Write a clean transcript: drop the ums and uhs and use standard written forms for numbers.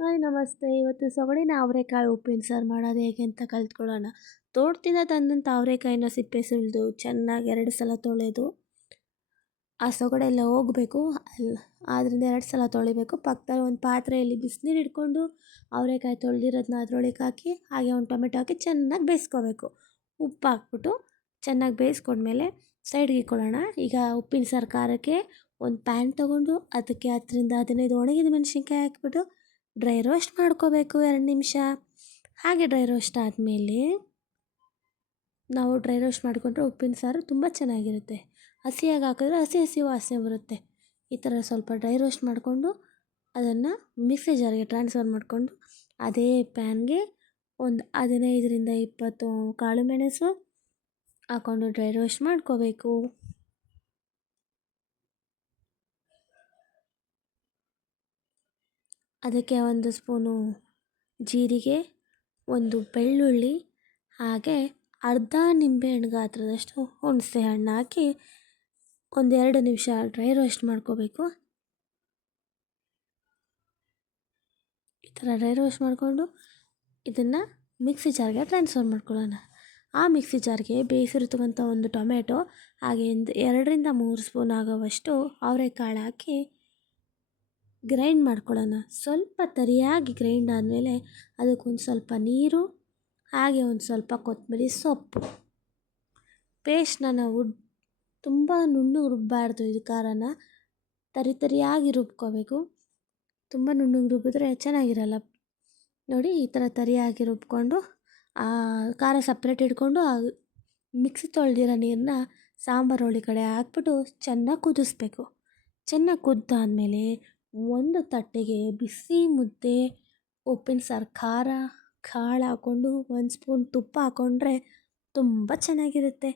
Hi ನಮಸ್ತೆ. ಇವತ್ತು ಸೊಗಡಿನ ಅವರೆಕಾಳು ಉಪ್ಪಿನ ಸಾರು ಮಾಡೋದು ಹೇಗೆ ಅಂತ ಕಲ್ತ್ಕೊಳ್ಳೋಣ. ತೋಟದಿಂದ ತಂದಂಥ ಅವರೆಕಾಯಿನ ಸಿಪ್ಪೆ ಸುಲಿದು ಚೆನ್ನಾಗಿ 2 ಸಲ ತೊಳೆದು ಆ ಸೊಗಡೆಲ್ಲ ಹೋಗಬೇಕು. ಆದ್ದರಿಂದ 2 ಸಲ ತೊಳಿಬೇಕು. ಪಕ್ಕದಲ್ಲಿ ಒಂದು ಪಾತ್ರೆಯಲ್ಲಿ ಬಿಸಿನೀರು ಇಟ್ಕೊಂಡು ಅವರೆಕಾಯಿ ತೊಳೆದಿರೋದನ್ನ ಅದರೊಳಗೆ ಹಾಕಿ ಹಾಗೆ ಒಂದು ಟೊಮೆಟೊ ಹಾಕಿ ಚೆನ್ನಾಗಿ ಬೇಯಿಸ್ಕೋಬೇಕು. ಉಪ್ಪು ಹಾಕ್ಬಿಟ್ಟು ಚೆನ್ನಾಗಿ ಬೇಯಿಸ್ಕೊಂಡ್ಮೇಲೆ ಸೈಡ್ಗೆ ಇಟ್ಕೊಳ್ಳೋಣ. ಈಗ ಉಪ್ಪಿನ ಸಾರು ಖಾರಕ್ಕೆ ಒಂದು ಪ್ಯಾನ್ ತೊಗೊಂಡು ಅದಕ್ಕೆ 10ರಿಂದ 15 ಒಣಗಿದ ಮೆಣಸಿನ್ಕಾಯಿ ಹಾಕ್ಬಿಟ್ಟು ಡ್ರೈ ರೋಸ್ಟ್ ಮಾಡ್ಕೋಬೇಕು 2 ನಿಮಿಷ. ಹಾಗೆ ಡ್ರೈ ರೋಸ್ಟ್ ಆದಮೇಲೆ ನಾವು ಡ್ರೈ ರೋಸ್ಟ್ ಮಾಡಿಕೊಂಡ್ರೆ ಉಪ್ಪಿನ ಸಾರು ತುಂಬ ಚೆನ್ನಾಗಿರುತ್ತೆ. ಹಸಿಯಾಗಿ ಹಾಕಿದ್ರೆ ಹಸಿ ಹಸಿ ವಾಸನೆ ಬರುತ್ತೆ. ಈ ಥರ ಸ್ವಲ್ಪ ಡ್ರೈ ರೋಸ್ಟ್ ಮಾಡಿಕೊಂಡು ಅದನ್ನು ಮಿಕ್ಸಿ ಜಾರ್ಗೆ ಟ್ರಾನ್ಸ್ಫರ್ ಮಾಡಿಕೊಂಡು ಅದೇ ಪ್ಯಾನ್ಗೆ ಒಂದು 15ರಿಂದ 20 ಕಾಳು ಮೆಣಸು ಹಾಕ್ಕೊಂಡು ಡ್ರೈ ರೋಸ್ಟ್ ಮಾಡ್ಕೋಬೇಕು. ಅದಕ್ಕೆ 1 ಸ್ಪೂನು ಜೀರಿಗೆ, 1 ಬೆಳ್ಳುಳ್ಳಿ ಹಾಗೆ ಅರ್ಧ ನಿಂಬೆಹಣ್ಣು ಗಾತ್ರದಷ್ಟು ಹುಣಸೆ ಹಣ್ಣು ಹಾಕಿ 1-2 ನಿಮಿಷ ಡ್ರೈ ರೋಸ್ಟ್ ಮಾಡ್ಕೋಬೇಕು. ಈ ಥರ ಡ್ರೈ ರೋಸ್ಟ್ ಮಾಡಿಕೊಂಡು ಇದನ್ನು ಮಿಕ್ಸಿ ಜಾರ್ಗೆ ಟ್ರಾನ್ಸ್ಫರ್ ಮಾಡ್ಕೊಳ್ಳೋಣ. ಆ ಮಿಕ್ಸಿ ಜಾರ್ಗೆ ಬೇಯಿಸಿರ್ತಕ್ಕಂಥ 1 ಟೊಮೆಟೊ ಹಾಗೆ 2ರಿಂದ 3 ಸ್ಪೂನ್ ಆಗೋವಷ್ಟು ಅವರೆಕಾಳು ಹಾಕಿ ಗ್ರೈಂಡ್ ಮಾಡ್ಕೊಳ್ಳೋಣ. ಸ್ವಲ್ಪ ತರಿಯಾಗಿ ಗ್ರೈಂಡ್ ಆದಮೇಲೆ ಅದಕ್ಕೊಂದು ಸ್ವಲ್ಪ ನೀರು ಹಾಗೆ ಒಂದು ಸ್ವಲ್ಪ ಕೊತ್ತಂಬರಿ ಸೊಪ್ಪು ಪೇಸ್ಟನ್ನ ನಾವು ತುಂಬ ನುಣ್ಣಗೆ ರುಬ್ಬಬಾರ್ದು. ಇದು ಖಾರನ ತರಿಯಾಗಿ ರುಬ್ಕೋಬೇಕು. ತುಂಬ ನುಣ್ಣಗೆ ರುಬ್ಬಿದ್ರೆ ಚೆನ್ನಾಗಿರಲ್ಲ. ನೋಡಿ ಈ ಥರ ತರಿಯಾಗಿ ರುಬ್ಕೊಂಡು ಖಾರ ಸಪ್ರೇಟ್ ಇಟ್ಕೊಂಡು ಮಿಕ್ಸಿ ತೊಳೆದಿರೋ ನೀರನ್ನ ಸಾಂಬಾರು ಒಳ್ಳೆ ಕಡೆ ಹಾಕ್ಬಿಟ್ಟು ಚೆನ್ನಾಗಿ ಕುದಿಸ್ಬೇಕು. ಚೆನ್ನಾಗಿ ಕುದ್ದಾದಮೇಲೆ ಒಂದು ತಟ್ಟೆಗೆ ಬಿಸಿ ಮುದ್ದೆ, ಉಪ್ಪಿನ ಸಾರು, ಖಾರ, ಕಾಳು ಹಾಕ್ಕೊಂಡು 1 ಸ್ಪೂನ್ ತುಪ್ಪ ಹಾಕ್ಕೊಂಡ್ರೆ ತುಂಬ ಚೆನ್ನಾಗಿರುತ್ತೆ.